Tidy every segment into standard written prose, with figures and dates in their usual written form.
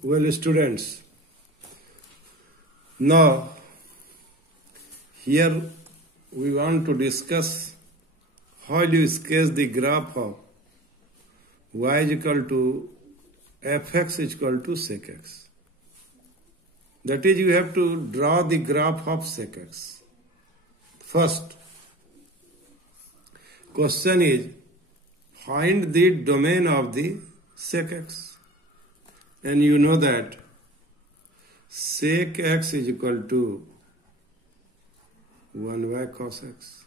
Well, students, now here we want to discuss how do you sketch the graph of y is equal to fx is equal to sec x. That is, you have to draw the graph of sec x. First, question is find the domain of the sec x. And you know that sec x is equal to 1 by cos x.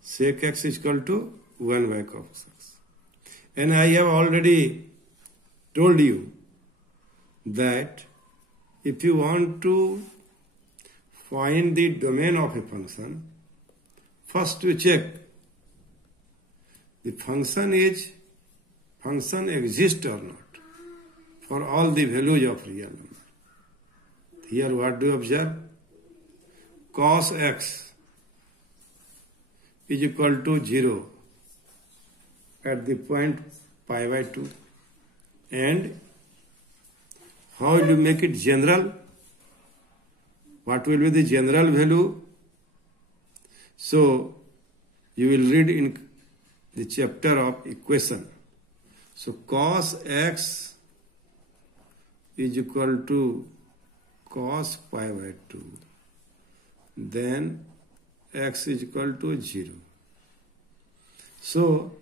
Sec x is equal to 1 by cos x. And I have already told you that if you want to find the domain of a function, first you check the function exists or not for all the values of real number. Here what do you observe? Cos x is equal to 0 at the point pi by 2. And how will you make it general? What will be the general value? So you will read in the chapter of equation. So cos x is equal to cos pi by 2. Then x is equal to 0. So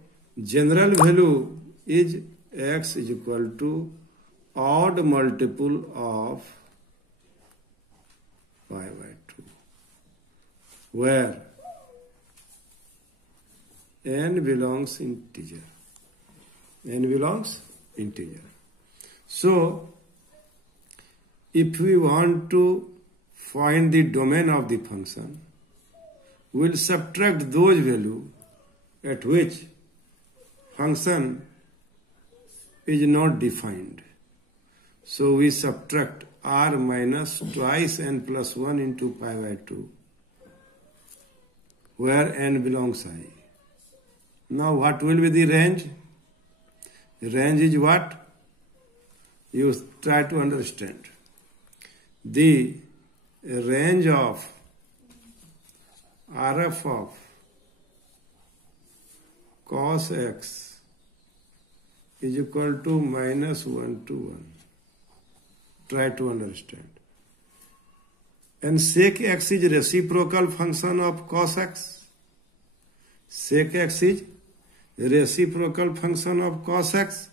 general value is x is equal to odd multiple of pi by 2, where n belongs integer. N belongs integer. So if we want to find the domain of the function, we will subtract those values at which function is not defined. So we subtract r minus twice n plus 1 into pi by 2, where n belongs I. Now what will be the range? The range is what? You try to understand. The range of RF of cos x is equal to minus 1 to 1. Try to understand. And sec x is reciprocal function of cos x. Sec x is reciprocal function of cos x.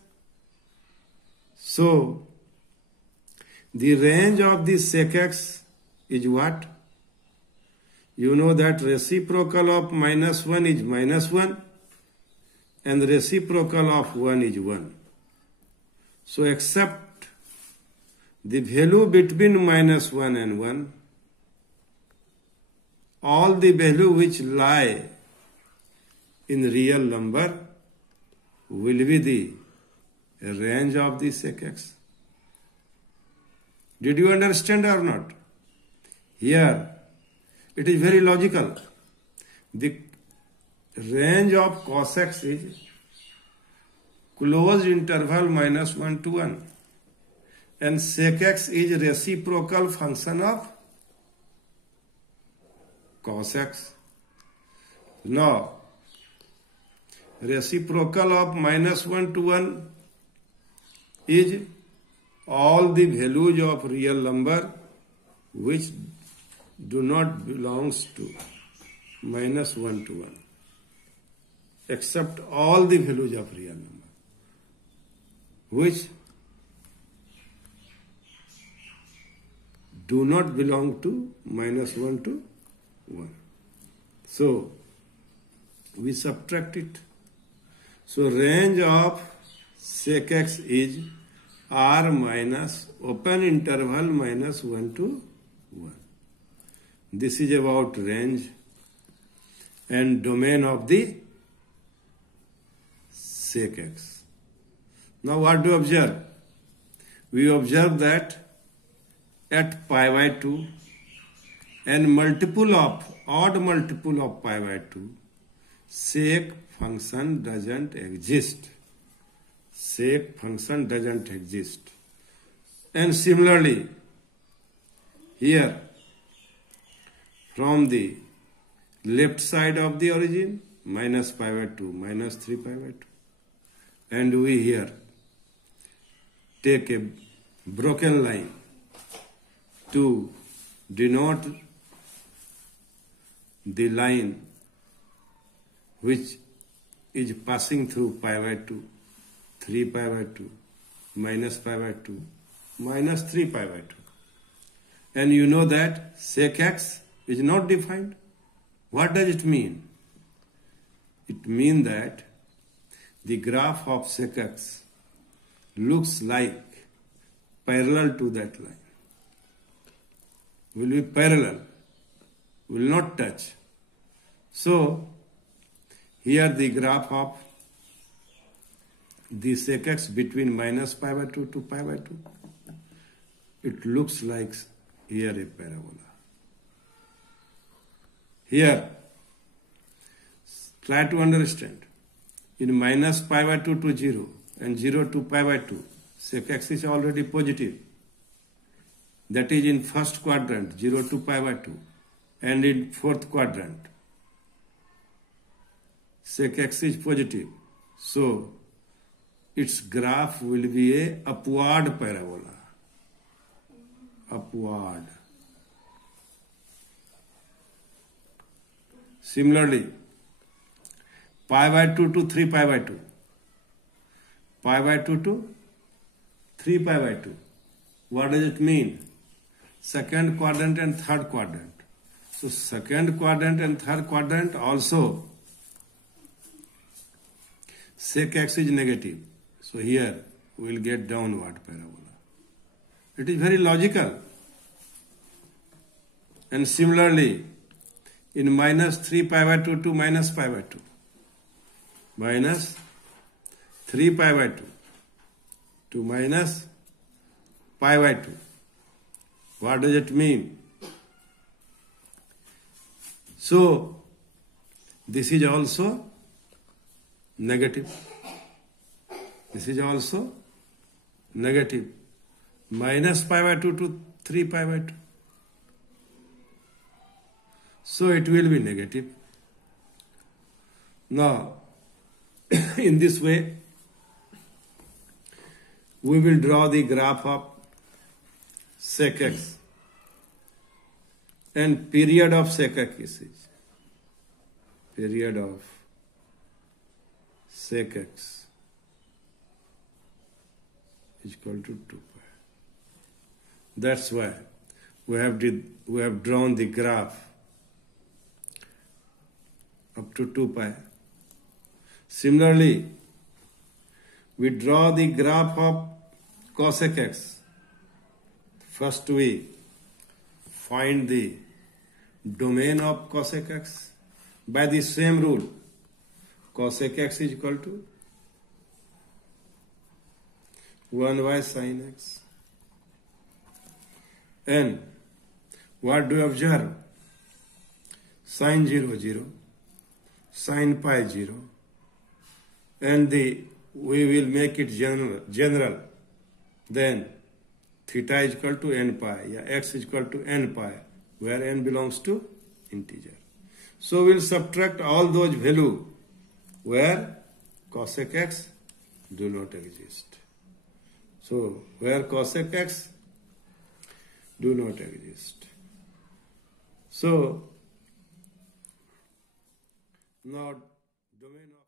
So the range of the sec x is what? You know that reciprocal of minus 1 is minus 1 and reciprocal of 1 is 1. So accept the value between minus 1 and 1, all the value which lie in real number will be the range of the sec x. Did you understand or not? Here, it is very logical. The range of cos x is closed interval minus 1 to 1. And sec x is reciprocal function of cos x. Now, reciprocal of minus 1 to 1 is all the values of real number which do not belongs to minus 1 to 1, except all the values of real number which do not belong to minus 1 to 1. So we subtract it. So range of sec x is r minus open interval minus 1 to 1. This is about range and domain of the sec x. Now what do you observe? We observe that at pi by 2 and odd multiple of pi by 2, sec function doesn't exist. Sec function doesn't exist. And similarly, here from the left side of the origin, minus pi by 2, minus 3 pi by 2. And we here take a broken line to denote the line which is passing through pi by 2, 3 pi by 2, minus pi by 2, minus 3 pi by 2. And you know that sec x is not defined. What does it mean? It means that the graph of sec x looks like parallel to that line. Will be parallel, will not touch. So, here the graph of the sec x between minus pi by 2 to pi by 2, it looks like here a parabola. Here, try to understand. In minus pi by 2 to 0 and 0 to pi by 2, sec x is already positive. That is in first quadrant, 0 to pi by 2, and in fourth quadrant, sec x is positive. So, its graph will be a upward parabola. Upward. Similarly, pi by 2 to 3 pi by 2. Pi by 2 to 3 pi by 2. What does it mean? Second quadrant and third quadrant. So second quadrant and third quadrant also sec x is negative. So here we will get downward parabola. It is very logical. And similarly, in minus 3 pi by 2 to minus pi by 2. Minus 3 pi by 2 to minus pi by 2. What does it mean? So, this is also negative. This is also negative. Minus pi by 2 to 3 pi by 2. So, it will be negative. Now, in this way, we will draw the graph of sec x, and period of sec x is period of sec x is equal to 2 pi. That's why we have drawn the graph up to 2 pi. Similarly, we draw the graph of cosec x. First we find the domain of cosec x by the same rule. Cosec x is equal to 1 by sin x. And what do we observe? Sin 0, 0. Sin pi 0. And we will make it general. Then theta is equal to n pi, yeah, x is equal to n pi, where n belongs to integer. So we'll subtract all those values where cosec x do not exist. So where cosec x do not exist. So now domain of